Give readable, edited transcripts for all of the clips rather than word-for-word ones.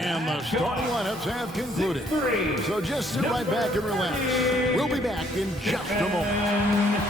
And the starting lineups have concluded. So just sit right back and relax. We'll be back in just a moment.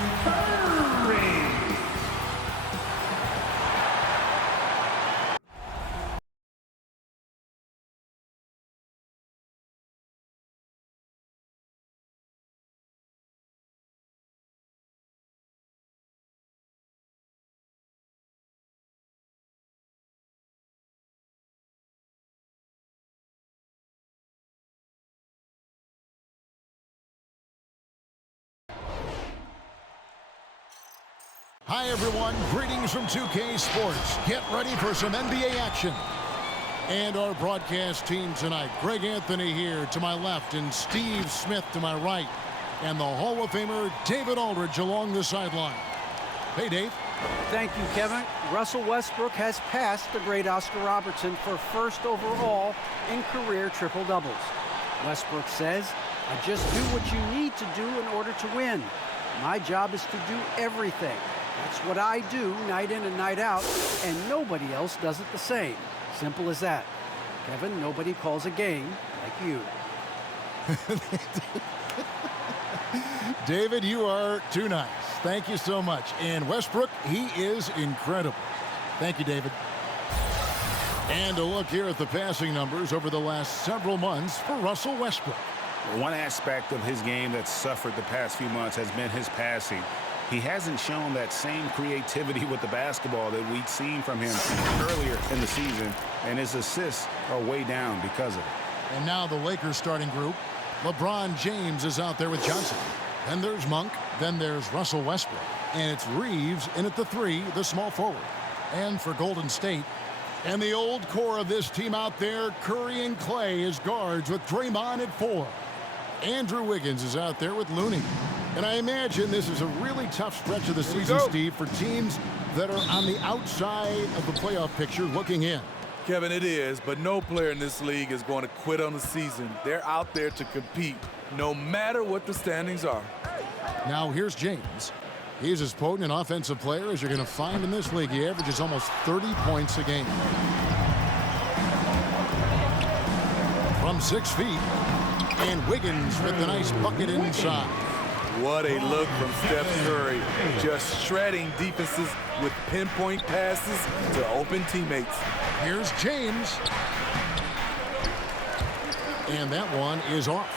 Hi, everyone. Greetings from 2K Sports. Get ready for some NBA action. And our broadcast team tonight. Greg Anthony here to my left and Steve Smith to my right. And the Hall of Famer David Aldridge along the sideline. Hey, Dave. Thank you, Kevin. Russell Westbrook has passed the great Oscar Robertson for first overall in career triple-doubles. Westbrook says, I just do what you need to do in order to win. My job is to do everything. That's what I do night in and night out, and nobody else does it the same. Simple as that. Kevin, nobody calls a game like you. David, you are too nice. Thank you so much. And Westbrook, he is incredible. Thank you, David. And a look here at the passing numbers over the last several months for Russell Westbrook. One aspect of his game that's suffered the past few months has been his passing. He hasn't shown that same creativity with the basketball that we'd seen from him earlier in the season, and his assists are way down because of it. And now the Lakers starting group. LeBron James is out there with Johnson. Then there's Monk. Then there's Russell Westbrook. And it's Reeves in at the 3, the small forward. And for Golden State, and the old core of this team out there, Curry and Clay as guards with Draymond at 4. Andrew Wiggins is out there with Looney. And I imagine this is a really tough stretch of the season, Steve, for teams that are on the outside of the playoff picture looking in. Kevin, it is, but no player in this league is going to quit on the season. They're out there to compete, no matter what the standings are. Now here's James. He's as potent an offensive player as you're going to find in this league. He averages almost 30 points a game. From 6 feet, and Wiggins with the nice bucket inside. What a look from Steph Curry. Just shredding defenses with pinpoint passes to open teammates. Here's James. And that one is off.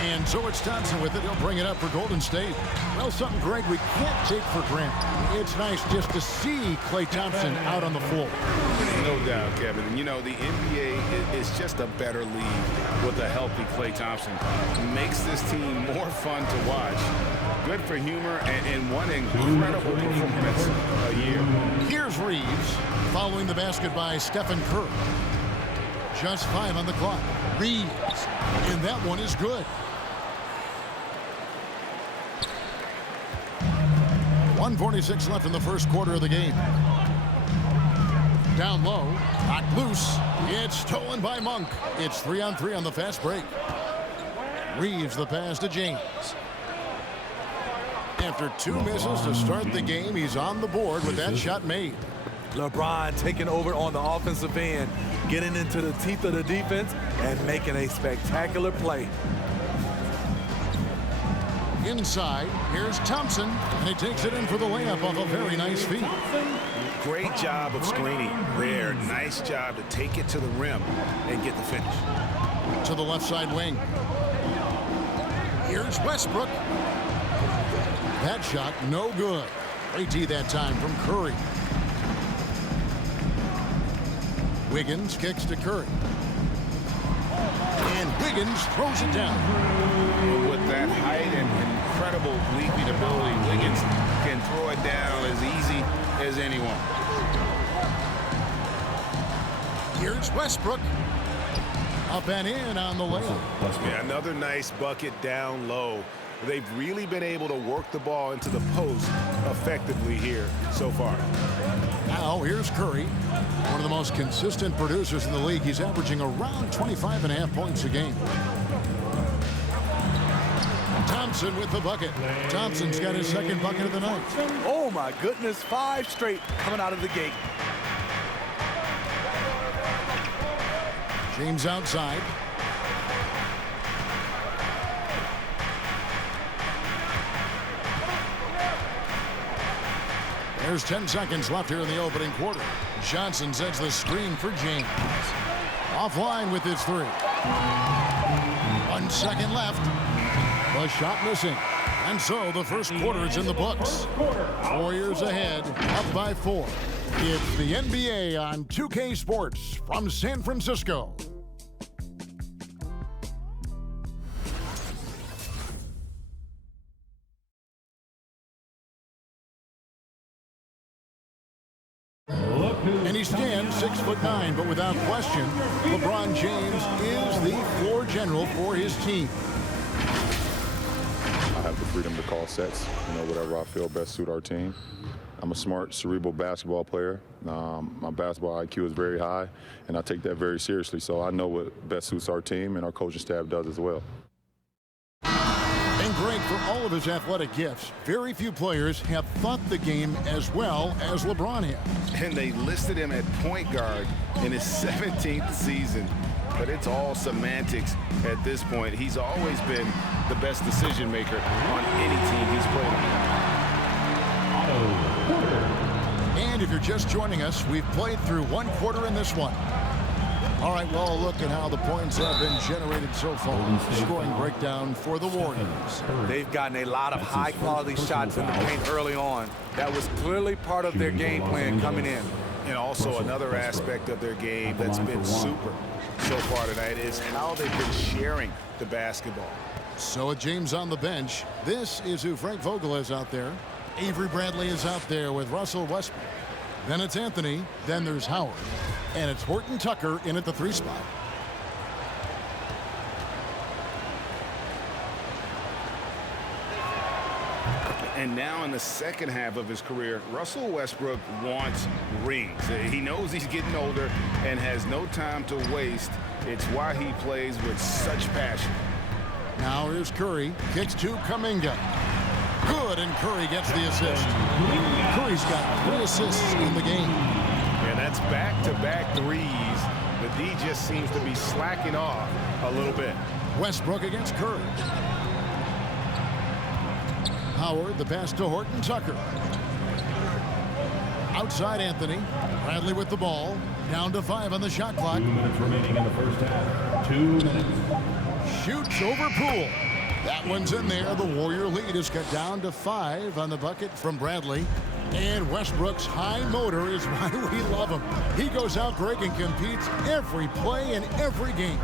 And so it's Thompson with it. He'll bring it up for Golden State. Well, something, Greg, we can't take for granted. It's nice just to see Klay Thompson out on the floor. No doubt, Kevin. And, you know, the NBA is just a better league with a healthy Klay Thompson. Makes this team more fun to watch. Good for humor and one incredible performance a year. Here's Reeves following the basket by Stephen Curry. Just 5 on the clock. Reeves. And that one is good. 1:46 left in the first quarter of the game. Down low, knocked loose. It's stolen by Monk. It's 3-on-3 on the fast break. Reeves the pass to James. After 2 misses to start the game, he's on the board with that shot made. LeBron taking over on the offensive end, getting into the teeth of the defense and making a spectacular play. Inside, here's Thompson, and he takes it in for the layup off a very nice feed. Great job of screening there. Nice job to take it to the rim and get the finish. To the left side wing. Here's Westbrook. That shot, no good. Great D that time from Curry. Wiggins kicks to Curry. And Wiggins throws it down. With that height and incredible leaping ability, Wiggins can throw it down as easy as anyone. Here's Westbrook. Up and in on the layup. Yeah, another nice bucket down low. They've really been able to work the ball into the post effectively here so far. Now here's Curry, one of the most consistent producers in the league. He's averaging around 25.5 points a game. Thompson with the bucket. Thompson's got his second bucket of the night. Oh my goodness, 5 straight coming out of the gate. James outside. There's 10 seconds left here in the opening quarter. Johnson sets the screen for James. Offline with his three. 1 second left. The shot missing. And so the first quarter is in the books. Warriors ahead, up by 4. It's the NBA on 2K Sports from San Francisco. And he stands 6'9", but without question, LeBron James is the floor general for his team. I have the freedom to call sets, whatever I feel best suit our team. I'm a smart, cerebral basketball player. My basketball IQ is very high, and I take that very seriously. So I know what best suits our team, and our coaching staff does as well. And great for all of his athletic gifts, very few players have thought the game as well as LeBron has. And they listed him at point guard in his 17th season. But it's all semantics at this point. He's always been the best decision maker on any team he's played on. And if you're just joining us, we've played through 1 quarter in this one. All right, well, look at how the points have been generated so far. Scoring breakdown for the Warriors. They've gotten a lot of high-quality shots in the paint early on. That was clearly part of their game plan coming in. And also another aspect of their game that's been super so far tonight is how they've been sharing the basketball. So with James on the bench, this is who Frank Vogel is out there. Avery Bradley is out there with Russell Westbrook. Then it's Anthony. Then there's Howard. And it's Horton Tucker in at the 3 spot. And now in the second half of his career, Russell Westbrook wants rings. He knows he's getting older and has no time to waste. It's why he plays with such passion. Now here's Curry. Kicks to Kuminga. Good, and Curry gets the assist. Curry's got 3 assists in the game. And that's back-to-back threes. The D just seems to be slacking off a little bit. Westbrook against Curry. Howard, the pass to Horton Tucker. Outside Anthony. Bradley with the ball. Down to 5 on the shot clock. 2 minutes remaining in the first half. 2 minutes. Shoots over Poole. That one's in there. The Warrior lead is cut down to 5 on the bucket from Bradley. And Westbrook's high motor is why we love him. He goes out, Greg, and competes every play in every game.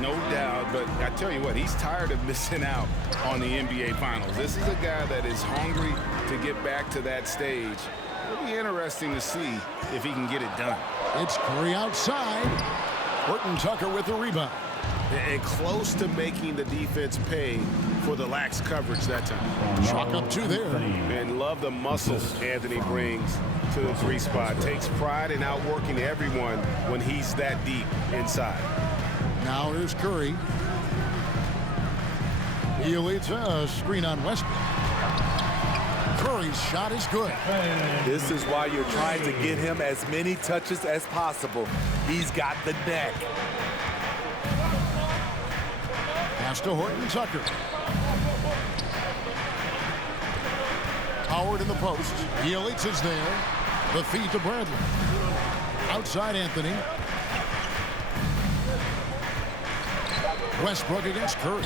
No doubt, but I tell you what, he's tired of missing out on the NBA Finals. This is a guy that is hungry to get back to that stage. It'll be interesting to see if he can get it done. It's Curry outside. Horton Tucker with the rebound. And close to making the defense pay for the lax coverage that time. Chalk up 2 there. And love the muscle Anthony brings to the 3 spot. Takes pride in outworking everyone when he's that deep inside. Now here's Curry. He leads a screen on Westbrook. Curry's shot is good. This is why you're trying to get him as many touches as possible. He's got the neck. Pass to Horton Tucker. Howard in the post. Yelich is there. The feed to Bradley. Outside Anthony. Westbrook against Curry.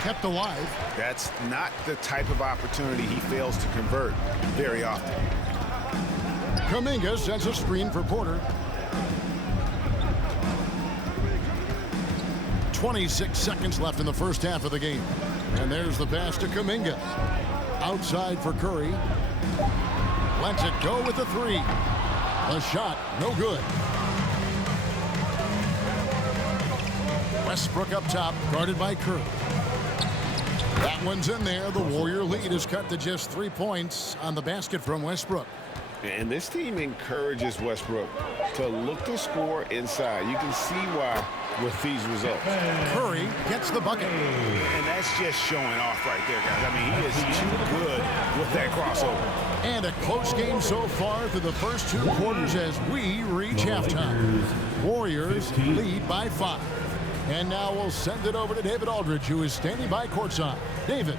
Kept alive. That's not the type of opportunity he fails to convert very often. Kuminga sends a screen for Porter. 26 seconds left in the first half of the game. And there's the pass to Kuminga. Outside for Curry. Lets it go with the 3. The shot, no good. Westbrook up top, guarded by Curry. That one's in there. The Warrior lead is cut to just 3 points on the basket from Westbrook. And this team encourages Westbrook to look to score inside. You can see why with these results. Curry gets the bucket. And that's just showing off right there, guys. I mean, he is too good with that crossover. And a close game so far through the first 2 quarters as we reach halftime. Warriors Warriors lead by 5. And now we'll send it over to David Aldridge, who is standing by courtside. David.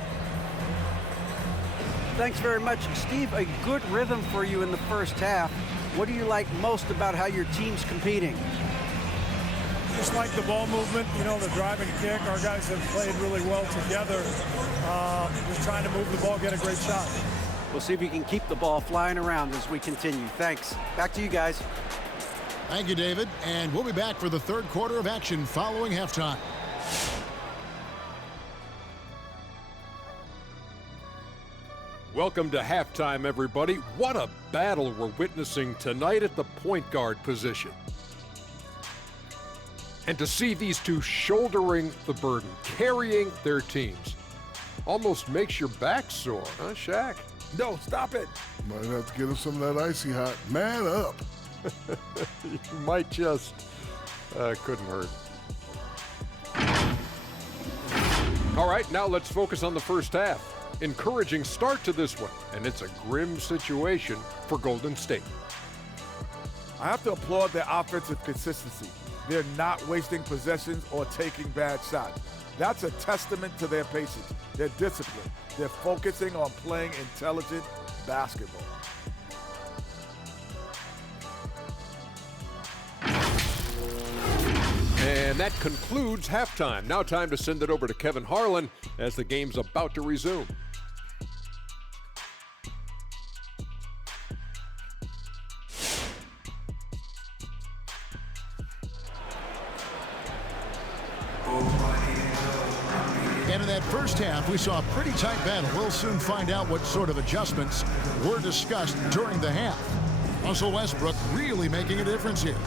Thanks very much, Steve. A good rhythm for you in the first half. What do you like most about how your team's competing? Just like the ball movement, you know, the drive and kick. Our guys have played really well together. Just trying to move the ball, get a great shot. We'll see if you can keep the ball flying around as we continue. Thanks. Back to you guys. Thank you, David. And we'll be back for the third quarter of action following halftime. Welcome to halftime, everybody. What a battle we're witnessing tonight at the point guard position. And to see these two shouldering the burden, carrying their teams, almost makes your back sore, huh, Shaq? No, stop it. Might have to get him some of that icy hot. Man up. You might just, couldn't hurt. All right, now let's focus on the first half. Encouraging start to this one, and it's a grim situation for Golden State. I have to applaud their offensive consistency. They're not wasting possessions or taking bad shots. That's a testament to their patience, their discipline. They're focusing on playing intelligent basketball. And that concludes halftime. Now time to send it over to Kevin Harlan as the game's about to resume. And in that first half, we saw a pretty tight battle. We'll soon find out what sort of adjustments were discussed during the half. Russell Westbrook really making a difference here.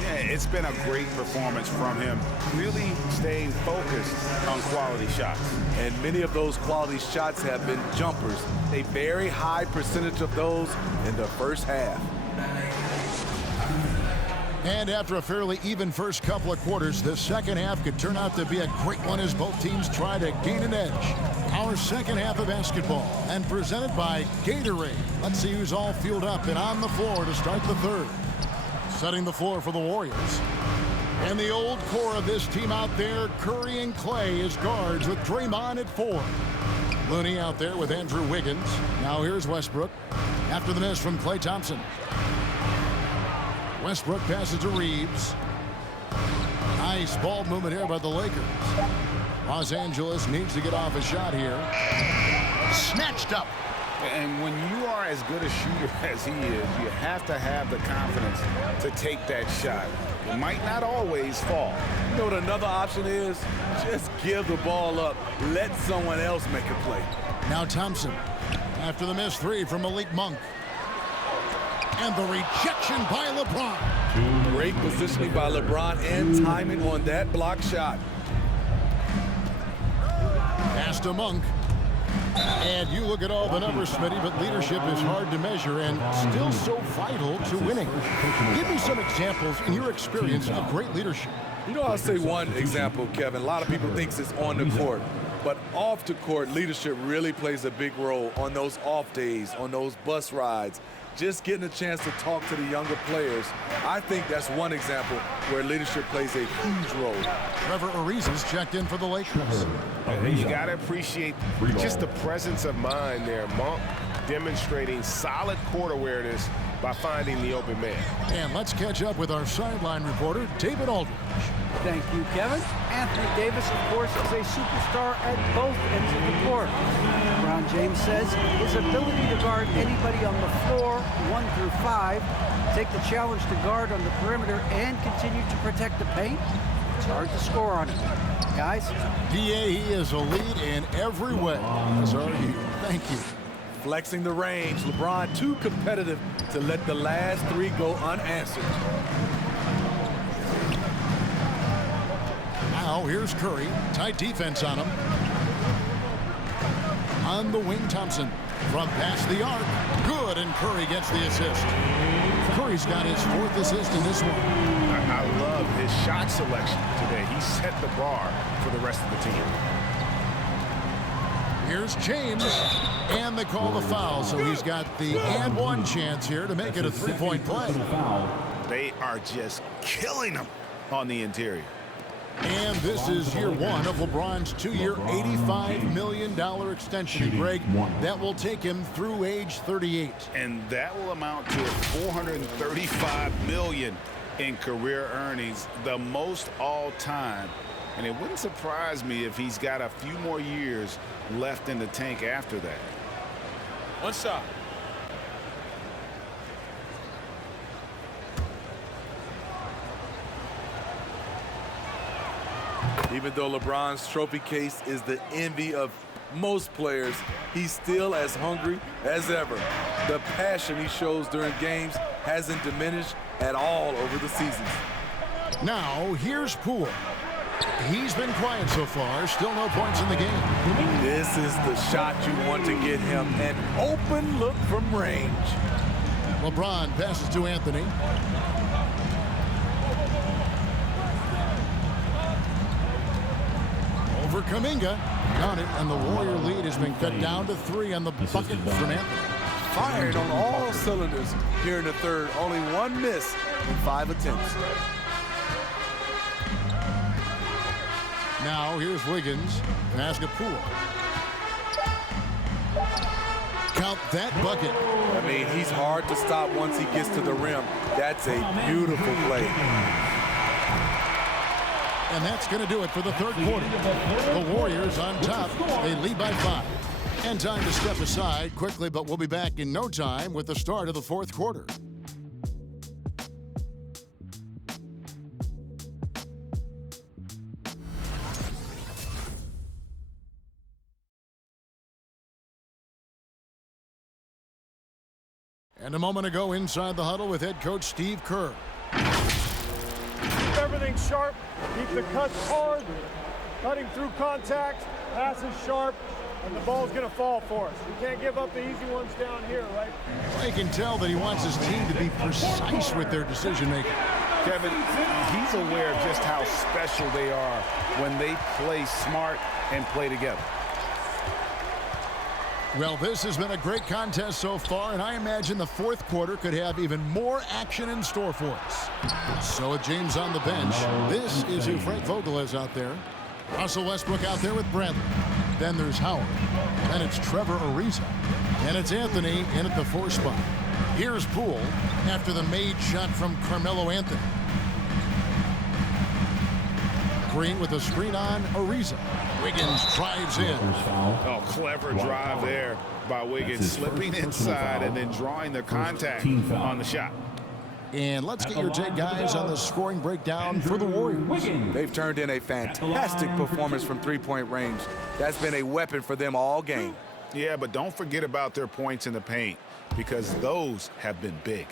Yeah, it's been a great performance from him, really staying focused on quality shots. And many of those quality shots have been jumpers. A very high percentage of those in the first half. And after a fairly even first couple of quarters, the second half could turn out to be a great one as both teams try to gain an edge. Our second half of basketball, and presented by Gatorade. Let's see who's all fueled up and on the floor to start the third. Setting the floor for the Warriors. And the old core of this team out there, Curry and Clay as guards with Draymond at 4. Looney out there with Andrew Wiggins. Now here's Westbrook after the miss from Klay Thompson. Westbrook passes to Reeves. Nice ball movement here by the Lakers. Los Angeles needs to get off a shot here. Snatched up. And when you are as good a shooter as he is, you have to have the confidence to take that shot. It might not always fall. You know what another option is? Just give the ball up. Let someone else make a play. Now Thompson after the missed 3 from Malik Monk. And the rejection by LeBron. Great positioning by LeBron and timing on that block shot. Pass to Monk. And you look at all the numbers, Smitty, but leadership is hard to measure and still so vital to winning. Give me some examples in your experience of great leadership. You know, I'll say one example, Kevin. A lot of people think it's on the court. But off the court, leadership really plays a big role on those off days, on those bus rides. Just getting a chance to talk to the younger players. I think that's one example where leadership plays a huge role. Trevor Ariza's checked in for the Lakers. You got to appreciate just the presence of mind there. Monk demonstrating solid court awareness by finding the open man. And let's catch up with our sideline reporter, David Aldridge. Thank you, Kevin. Anthony Davis, of course, is a superstar at both ends of the court. LeBron James says his ability to guard anybody on the floor, 1 through 5, take the challenge to guard on the perimeter and continue to protect the paint, it's hard to score on him. Guys? DA, he is a lead in every way. As are you. Thank you. Flexing the range. LeBron too competitive to let the last 3 go unanswered. Now here's Curry. Tight defense on him. On the wing, Thompson. From past the arc. Good, and Curry gets the assist. Curry's got his 4th assist in this one. I love his shot selection today. He set the bar for the rest of the team. Here's James, and they call the foul, so he's got the and one chance here to make it a 3-point play. They are just killing them on the interior. And this is year one of LeBron's two-year, $85 million extension, Greg. That will take him through age 38. And that will amount to $435 million in career earnings, the most all-time. And it wouldn't surprise me if he's got a few more years left in the tank after that. One shot. Even though LeBron's trophy case is the envy of most players, he's still as hungry as ever. The passion he shows during games hasn't diminished at all over the seasons. Now, here's Poole. He's been quiet so far, still no points in the game. This is the shot you want to get him, an open look from range. LeBron passes to Anthony. Over Kuminga. Got it, and the Warrior lead has been cut down to 3 on the bucket from Anthony. Fired on all cylinders here in the third. Only one miss in 5 attempts. Now here's Wiggins. Pass to Poole. Count that bucket. I mean, he's hard to stop once he gets to the rim. That's a beautiful play. And that's going to do it for the third quarter. The Warriors on top. They lead by 5. And time to step aside quickly, but we'll be back in no time with the start of the fourth quarter. And a moment ago inside the huddle with head coach Steve Kerr. Keep everything sharp. Keep the cuts hard. Cutting through contact. Passes sharp. And the ball's going to fall for us. We can't give up the easy ones down here, right? I can tell that he wants his team to be precise with their decision-making. Kevin, he's aware of just how special they are when they play smart and play together. Well, this has been a great contest so far, and I imagine the fourth quarter could have even more action in store for us. So with James on the bench, this is who Frank Vogel is out there. Russell Westbrook out there with Bradley. Then there's Howard. Then it's Trevor Ariza. And it's Anthony in at the 4 spot. Here's Poole after the made shot from Carmelo Anthony. Green with a screen on Ariza. Wiggins drives in. Oh, clever drive there by Wiggins, slipping inside and then drawing the contact on the shot. And let's get your take, guys, on the scoring breakdown for the Warriors. They've turned in a fantastic performance from three-point range. That's been a weapon for them all game. Yeah, but don't forget about their points in the paint, because those have been big.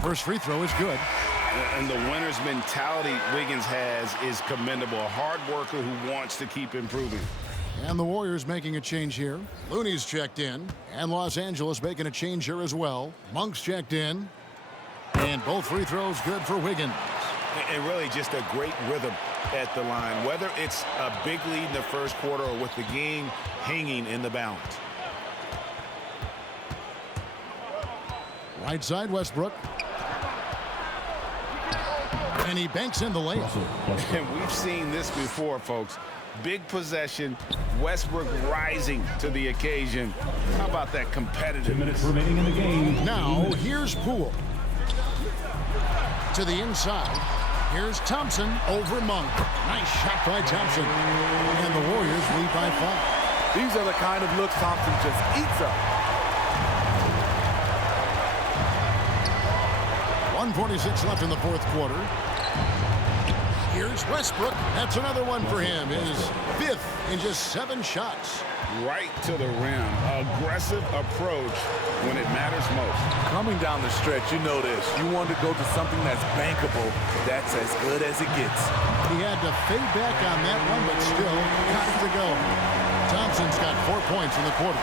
First free throw is good. And the winner's mentality Wiggins has is commendable. A hard worker who wants to keep improving. And the Warriors making a change here. Looney's checked in. And Los Angeles making a change here as well. Monk's checked in. And both free throws good for Wiggins. And really just a great rhythm at the line, whether it's a big lead in the first quarter or with the game hanging in the balance. Right side, Westbrook. And he banks in the layup. And we've seen this before, folks. Big possession, Westbrook rising to the occasion. How about that competitive? 2 minutes remaining in the game. Now, here's Poole. To the inside. Here's Thompson over Monk. Nice shot by Thompson. And the Warriors lead by 5. These are the kind of looks Thompson just eats up. 1:46 left in the fourth quarter. Here's Westbrook. That's another one for him. His 5th in just 7 shots. Right to the rim. Aggressive approach when it matters most. Coming down the stretch, you know this. You want to go to something that's bankable. That's as good as it gets. He had to fade back on that one, but still got it to go. Thompson's got 4 points in the quarter.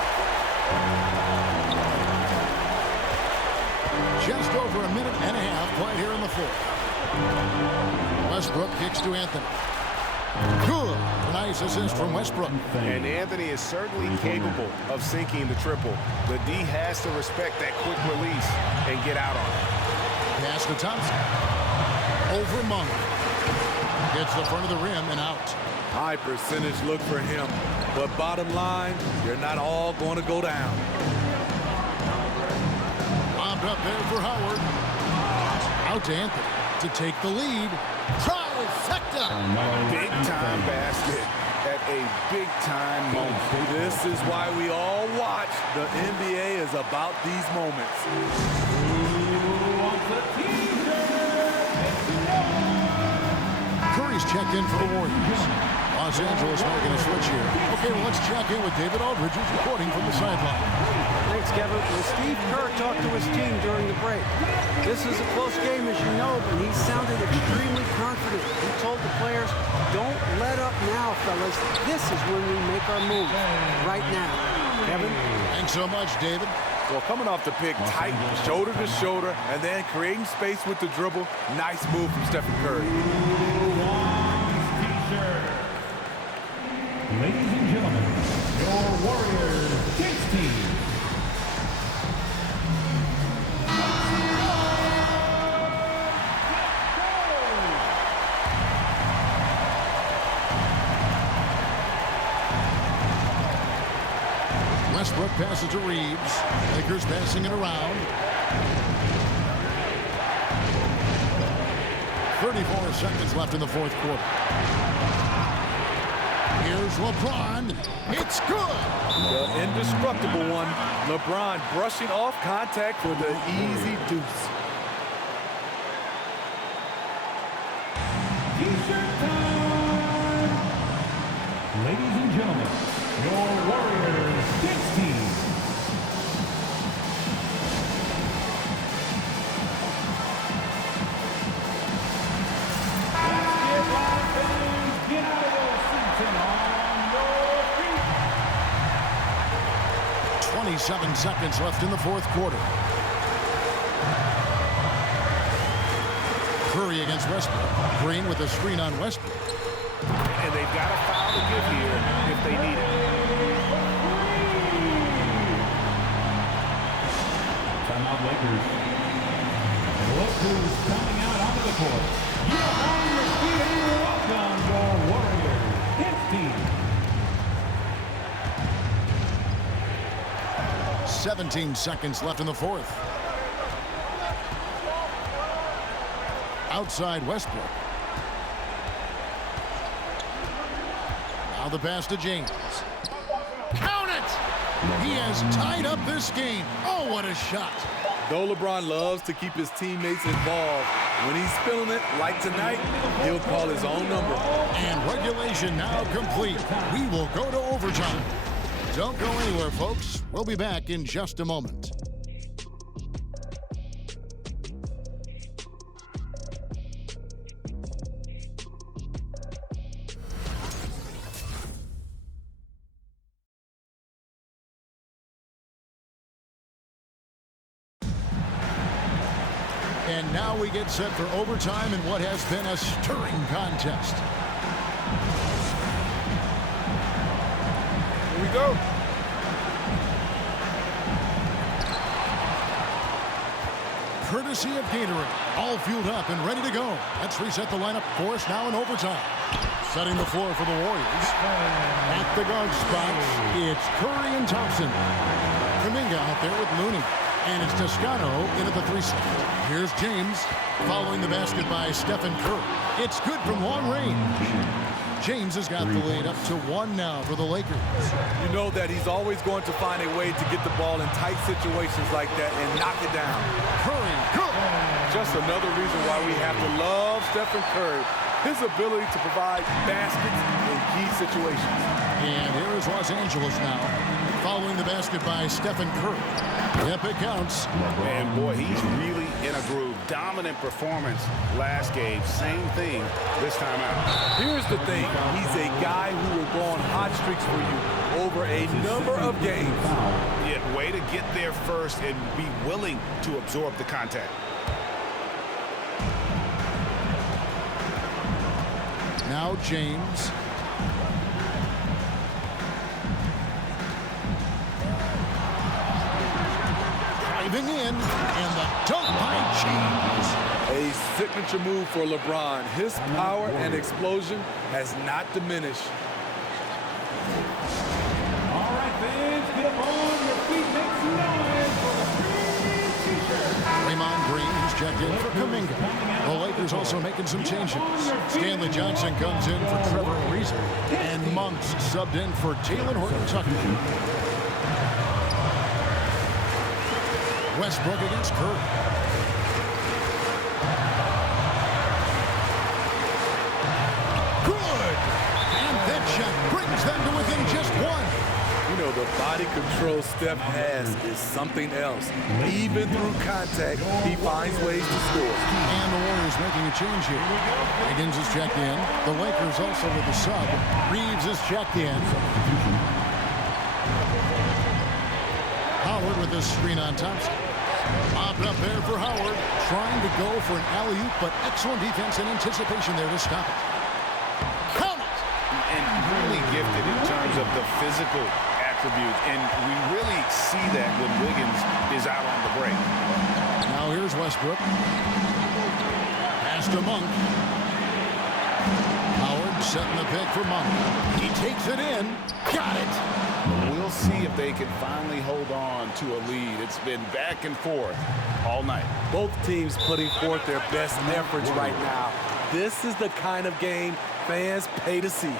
Just over a minute and a half played here in the fourth. Westbrook kicks to Anthony. Good. nice assist from Westbrook. And Anthony is certainly capable of sinking the triple. The D has to respect that quick release and get out on it. Pass to Thompson. Over Monk. Gets the front of the rim and out. High percentage look for him. But bottom line, they're not all going to go down. Bombed up there for Howard. Out to Anthony to take the lead. Trifecta! Big-time basket at a big-time moment. This is why we all watch. The NBA is about these moments. Curry's checked in for the Warriors. Los Angeles making a switch here. Okay, well, let's check in with David Aldridge, who's reporting from the sideline. Thanks, Kevin. Well, Steve Kerr talked to his team during the break. This is a close game, as you know, but he sounded extremely confident. He told the players, don't let up now, fellas. This is when we make our move. Right now. Kevin? Thanks so much, David. Well, coming off the pick, tight, shoulder to shoulder, and then creating space with the dribble. Nice move from Stephen Curry. Ladies and gentlemen, your Warriors Kings team. Westbrook passes to Reeves. Lakers passing it around. 34 seconds left in the fourth quarter. Here's LeBron. It's good. The indestructible one. LeBron brushing off contact for the easy deuce. T-shirt time. Ladies and gentlemen, your Warriors Kings team. Get out of those seats and on your feet. 27 seconds left in the fourth quarter. Curry against Westbrook. Green with a screen on Westbrook. And they've got a foul to give here if they need it. Timeout Lakers. And look who's coming out onto the court. You're on your feet and welcome your Warriors Kings team. 17 seconds left in the fourth. Outside Westbrook. Now the pass to James. Count it! He has tied up this game. Oh, what a shot. Though LeBron loves to keep his teammates involved, when he's feeling it, like tonight, he'll call his own number. And regulation now complete. We will go to overtime. Don't go anywhere, folks. We'll be back in just a moment. And now we get set for overtime in what has been a stirring contest. Here we go. Courtesy of Gatorade, all fueled up and ready to go. Let's reset the lineup for us now in overtime. Setting the floor for the Warriors. At the guard spots, it's Curry and Thompson. Kuminga out there with Looney. And it's Toscano in at the 3 slot. Here's James following the basket by Stephen Curry. It's good from long range. James has got the lead up to 1 now for the Lakers. You know that he's always going to find a way to get the ball in tight situations like that and knock it down. Curry, good. Just another reason why we have to love Stephen Curry. His ability to provide baskets in key situations. And here is Los Angeles now, following the basket by Stephen Curry. Yep, it counts. Man, boy, he's really in a groove. Dominant performance last game. Same thing this time out. Here's the thing. He's a guy who will go on hot streaks for you over a number of games. Yeah, way to get there first and be willing to absorb the contact. Now James. Driving in, and the dunk by James. A signature move for LeBron. His power and explosion has not diminished. All right, fans, get up on your feet. Make some noise for the green t-shirt. Raymond Green is checked in for Kuminga. The Lakers also making some changes. Stanley Johnson comes in for Trevor Ariza. And Monk's subbed in for Taylor Horton-Tucker. Westbrook against Curry. Good! And that shot brings them to within just one. You know, the body control Steph has is something else. Even through contact, he finds ways to score. And the Warriors making a change here. Higgins is checked in. The Lakers also with the sub. Reeves is checked in. Howard with this screen on Thompson. Popped up there for Howard. Trying to go for an alley-oop, but excellent defense and anticipation there to stop it. Count it! And really gifted in terms of the physical attributes. And we really see that when Wiggins is out on the break. Now here's Westbrook. Pass to Monk. Howard setting the pick for Monk. He takes it in. Got it! We'll see if they can finally hold on to a lead. It's been back and forth all night. Both teams putting forth their best efforts right now. This is the kind of game fans pay to see. Look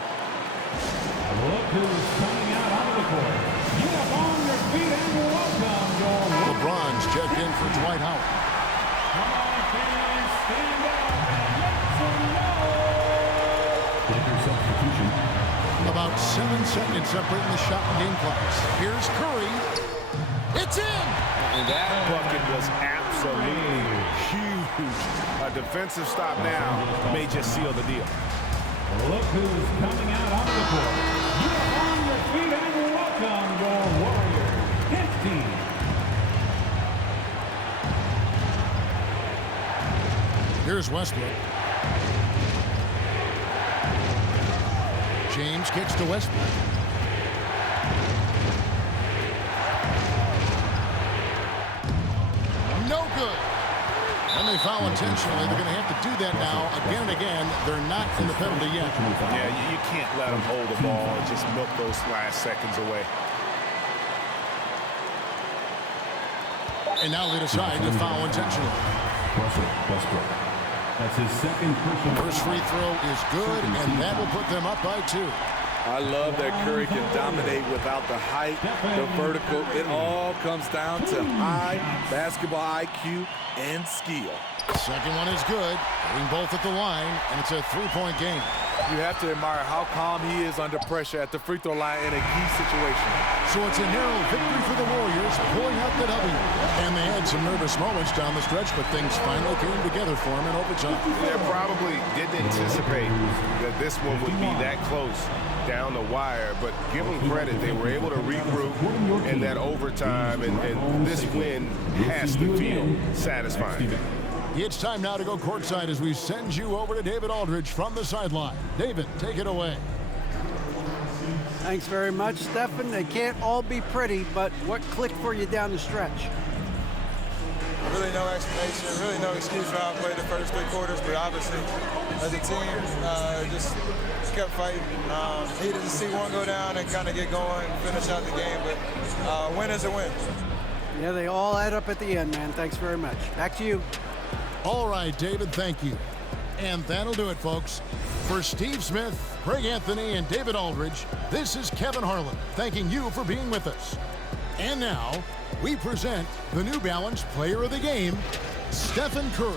who's coming out onto the court. Get up on your feet and welcome your LeBron's checked in for Dwight Howard. Come on, fans, stand up and make some noise. Laker substitution. About 7 seconds separating the shot and game clocks. Here's Curry. It's in! And that bucket was absolutely huge. A defensive stop now may just seal the deal. Look who's coming out onto the court. Get up on your feet and welcome your Warriors. His team. Here's Westbrook. James kicks to Westbrook. No good. And they foul intentionally. They're going to have to do that now again and again. They're not in the penalty yet. Yeah, you can't let them hold the ball and just milk those last seconds away. And now they decide to foul intentionally. Russell Westbrook. That's his second personal. First free throw is good, and that will put them up by 2. I love that Curry can dominate without the height, the vertical. It all comes down to high basketball IQ and skill. Second one is good. Hitting both at the line, and it's a 3-point game. You have to admire how calm he is under pressure at the free throw line in a key situation. So it's a narrow victory for the Warriors, pulling out the W. And they had some nervous moments down the stretch, but things finally came together for them in overtime. They probably didn't anticipate that this one would be that close down the wire, but give them credit. They were able to regroup in that overtime, and this win has to feel satisfying. It's time now to go courtside as we send you over to David Aldridge from the sideline. David, take it away. Thanks very much, Stephen. They can't all be pretty, but what clicked for you down the stretch? Really no explanation, really no excuse for how I played the first 3 quarters, but obviously, as a team, just kept fighting. Needed to see one go down and kind of get going and finish out the game, but win is a win. Yeah, they all add up at the end, man. Thanks very much. Back to you. All right, David, thank you. And that'll do it, folks. For Steve Smith, Craig Anthony, and David Aldridge, this is Kevin Harlan, thanking you for being with us. And now, we present the New Balance Player of the Game, Stephen Curry.